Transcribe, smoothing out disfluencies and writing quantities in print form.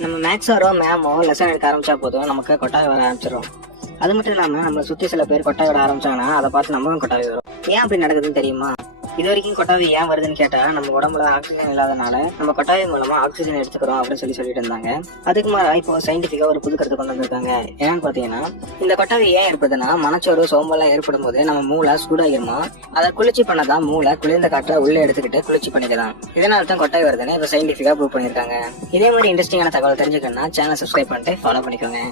நம்ம மேக்ஸாரோ மேமோ லெசன் எடுக்க ஆரம்பிச்சா போதும் நமக்கு கொட்டாவி வர ஆரம்பிச்சிடும். அது மட்டும் இல்லாம நம்ம சுத்தி சில பேர் கொட்டாவி விட ஆரம்பிச்சாங்கன்னா அதை பார்த்து நமக்கும் கொட்டாவி வரும். ஏன் அப்படி நடக்குதுன்னு தெரியுமா? இது வரைக்கும் கொட்டாவி ஏன் வருதுன்னு கேட்டா, நம்ம உடம்புல ஆக்சிஜன் இல்லாதனால நம்ம கொட்டாவி மூலமா ஆக்சிஜன் எடுத்துக்கிறோம் அப்படின்னு சொல்லிட்டு இருந்தாங்க. அதுக்கு மேல இப்போ சயின்டிபிக்கா ஒரு புது கருத்து கொண்டு வந்திருக்காங்க. ஏன்னு பாத்தீங்கன்னா, இந்த கொட்டாவி ஏன் ஏற்படுதுன்னா, மனச்சோறு சோம்பெல்லாம் ஏற்படும் போது நம்ம மூளை சூடாகிருமா, அதை குளிர்ச்சி பண்ணதான் மூளை குளிர்ந்த காற்றை உள்ள எடுத்துக்கிட்டு குளிர்ச்சி பண்ணிக்கலாம். இதனால தான் கொட்டாவி வருதுன்னு இப்ப சயின்டிபிக்கா ப்ரூவ் பண்ணிருக்காங்க. இதே மாதிரி இன்ட்ரெஸ்டிங்கான தகவல் தெரிஞ்சுக்கணும்னா சேனல் சப்ஸ்கிரைப் பண்ணிட்டு ஃபாலோ பண்ணிக்கோங்க.